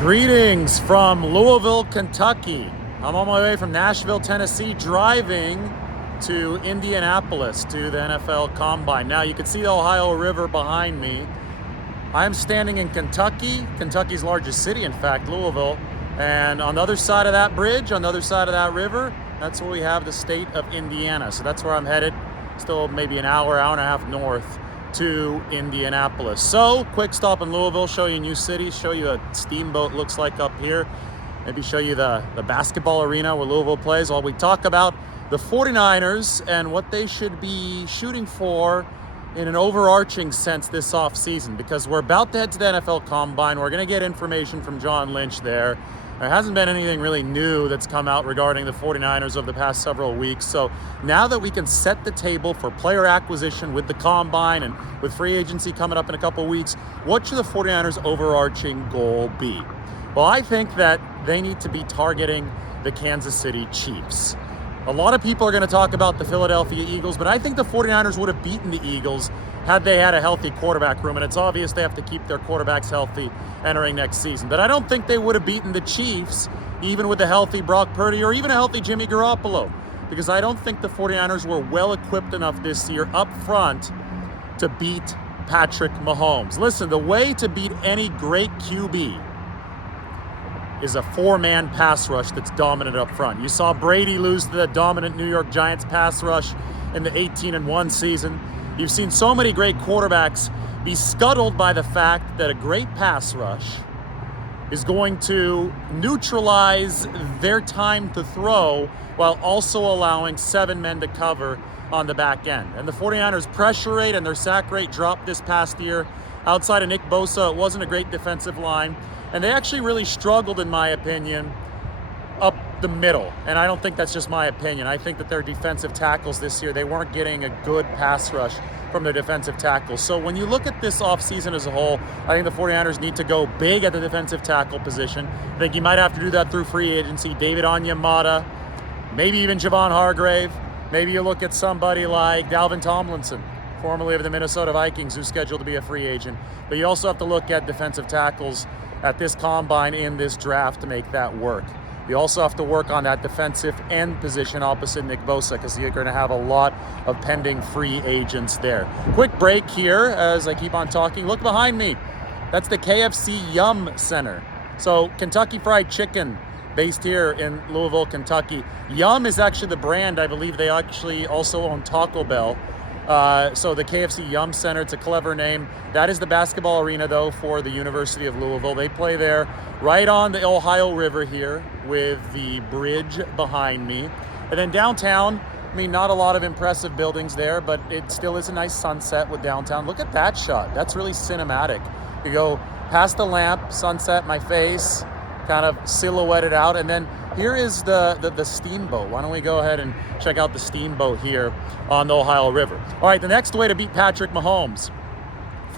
Greetings from Louisville, Kentucky. I'm on my way from Nashville, Tennessee, driving to Indianapolis to the NFL Combine. Now you can see the Ohio River behind me. I'm standing in Kentucky, Kentucky's largest city, in fact, Louisville. And on the other side of that bridge, on the other side of that river, that's where we have the state of Indiana. So that's where I'm headed, still maybe an hour and a half north to Indianapolis. So, quick stop in Louisville, show you a new city, show you a steamboat looks like up here, maybe show you the basketball arena where Louisville plays while we talk about the 49ers and what they should be shooting for in an overarching sense this offseason, because we're about to head to the NFL Combine. We're going to get information from John Lynch there. There hasn't been anything really new that's come out regarding the 49ers over the past several weeks. So now that we can set the table for player acquisition with the Combine and with free agency coming up in a couple weeks, what should the 49ers' overarching goal be? Well, I think that they need to be targeting the Kansas City Chiefs. A lot of people are going to talk about the Philadelphia Eagles, but I think the 49ers would have beaten the Eagles had they had a healthy quarterback room, and it's obvious they have to keep their quarterbacks healthy entering next season. But I don't think they would have beaten the Chiefs, even with a healthy Brock Purdy or even a healthy Jimmy Garoppolo, because I don't think the 49ers were well equipped enough this year up front to beat Patrick Mahomes. Listen, the way to beat any great QB is a four-man pass rush that's dominant up front. You saw Brady lose to the dominant New York Giants pass rush in the 18-1 season. You've seen so many great quarterbacks be scuttled by the fact that a great pass rush is going to neutralize their time to throw while also allowing 7 men to cover on the back end. And the 49ers' pressure rate and their sack rate dropped this past year. Outside of Nick Bosa, it wasn't a great defensive line. And they actually really struggled, in my opinion, up the middle. And I don't think that's just my opinion. I think that their defensive tackles this year, they weren't getting a good pass rush from their defensive tackles. So when you look at this offseason as a whole, I think the 49ers need to go big at the defensive tackle position. I think you might have to do that through free agency. David Onyemata, maybe even Javon Hargrave. Maybe you look at somebody like Dalvin Tomlinson, formerly of the Minnesota Vikings, who's scheduled to be a free agent. But you also have to look at defensive tackles at this combine in this draft to make that work. You also have to work on that defensive end position opposite Nick Bosa, because you're going to have a lot of pending free agents there. Quick break here as I keep on talking. Look behind me. That's the KFC Yum Center. So Kentucky Fried Chicken, based here in Louisville, Kentucky. Yum is actually the brand. I believe they actually also own Taco Bell. So the KFC Yum Center, it's a clever name. That is the basketball arena, though, for the University of Louisville. They play there right on the Ohio River here with the bridge behind me. And then downtown, I mean, not a lot of impressive buildings there, but it still is a nice sunset with downtown. Look at that shot. That's really cinematic. You go past the lamp, sunset, my face, kind of silhouetted out, and then here is the steamboat. Why don't we go ahead and check out the steamboat here on the Ohio River. All right, the next way to beat Patrick Mahomes,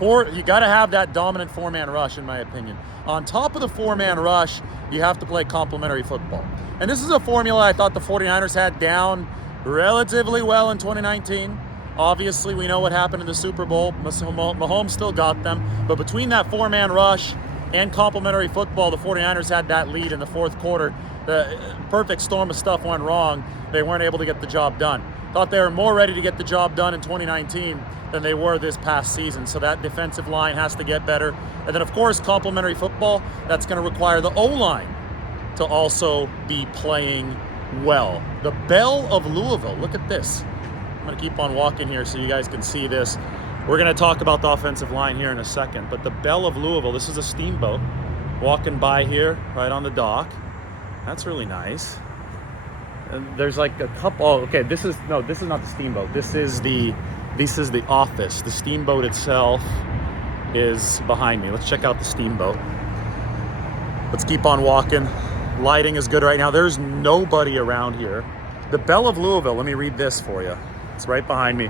you got to have that dominant four-man rush, in my opinion. On top of the four-man rush, you have to play complementary football. And this is a formula I thought the 49ers had down relatively well in 2019. Obviously, we know what happened in the Super Bowl. Mahomes still got them. But between that four-man rush and complementary football, the 49ers had that lead in the fourth quarter. The perfect storm of stuff went wrong. They weren't able to get the job done. Thought they were more ready to get the job done in 2019 than they were this past season. So that defensive line has to get better. And then, of course, complementary football, that's going to require the O-line to also be playing well. The Belle of Louisville, look at this. I'm going to keep on walking here so you guys can see this. We're going to talk about the offensive line here in a second. But the Belle of Louisville, this is a steamboat walking by here right on the dock. That's really nice. And there's like a couple. Oh, okay. This is not the steamboat. This is the office. The steamboat itself is behind me. Let's check out the steamboat. Let's keep on walking. Lighting is good right now. There's nobody around here. The Belle of Louisville. Let me read this for you. It's right behind me.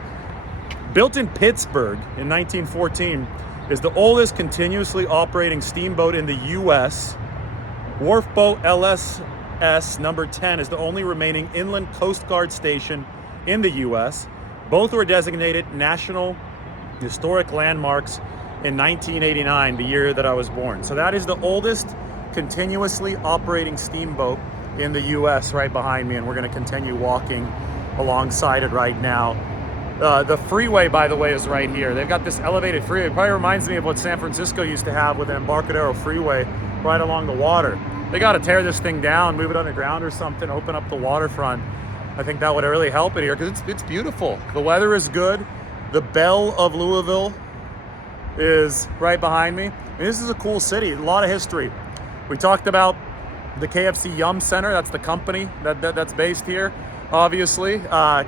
Built in Pittsburgh in 1914, is the oldest continuously operating steamboat in the U.S. Wharf Boat LSS number 10 is the only remaining inland Coast Guard station in the U.S. Both were designated National Historic Landmarks in 1989, the year that I was born. So that is the oldest continuously operating steamboat in the US right behind me, and we're going to continue walking alongside it right now. The freeway, by the way, is right here. They've got this elevated freeway. It probably reminds me of what San Francisco used to have with the Embarcadero Freeway right along the water. They got to tear this thing down, move it underground or something, open up the waterfront. I think that would really help it here because it's beautiful. The weather is good. The Belle of Louisville is right behind me. This is a cool city, a lot of history. We talked about the KFC Yum Center. That's the company that's based here. Obviously,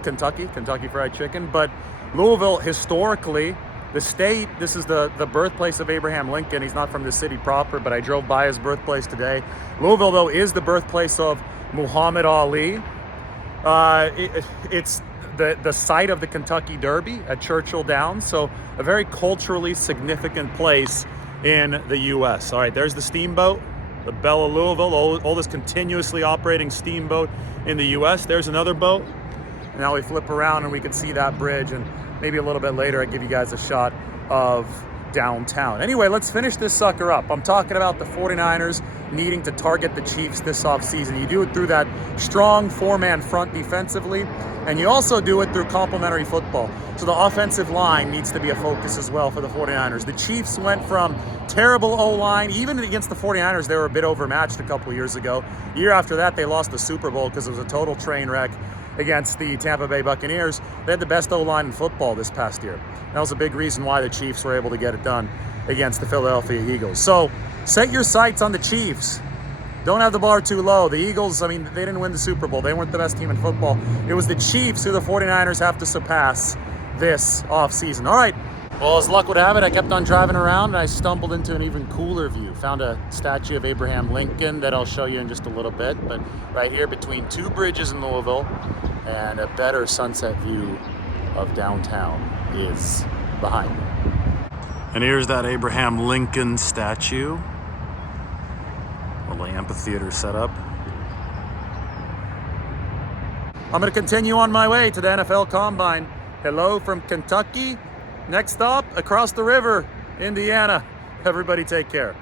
Kentucky Fried Chicken. But Louisville, historically, the state, this is the birthplace of Abraham Lincoln. He's not from the city proper, but I drove by his birthplace today. Louisville, though, is the birthplace of Muhammad Ali. It's the site of the Kentucky Derby at Churchill Downs, so a very culturally significant place in the U.S. All right, there's the steamboat, the Belle of Louisville, oldest continuously operating steamboat in the U.S. There's another boat. And now we flip around and we can see that bridge, and maybe a little bit later I give you guys a shot of downtown. Anyway, let's finish this sucker up. I'm talking about the 49ers needing to target the Chiefs this offseason. You do it through that strong four-man front defensively, and you also do it through complementary football. So the offensive line needs to be a focus as well for the 49ers. The Chiefs went from terrible O-line, even against the 49ers, they were a bit overmatched a couple years ago. Year after that, they lost the Super Bowl because it was a total train wreck against the Tampa Bay Buccaneers. They had the best O-line in football this past year. That was a big reason why the Chiefs were able to get it done against the Philadelphia Eagles. So set your sights on the Chiefs. Don't have the bar too low. The Eagles, I mean, they didn't win the Super Bowl. They weren't the best team in football. It was the Chiefs who the 49ers have to surpass this offseason. All right. Well, as luck would have it, I kept on driving around and I stumbled into an even cooler view. Found a statue of Abraham Lincoln that I'll show you in just a little bit. But right here between two bridges in Louisville, and a better sunset view of downtown is behind me. And here's that Abraham Lincoln statue. A little amphitheater set up. I'm going to continue on my way to the NFL Combine. Hello from Kentucky. Next stop, across the river, Indiana. Everybody take care.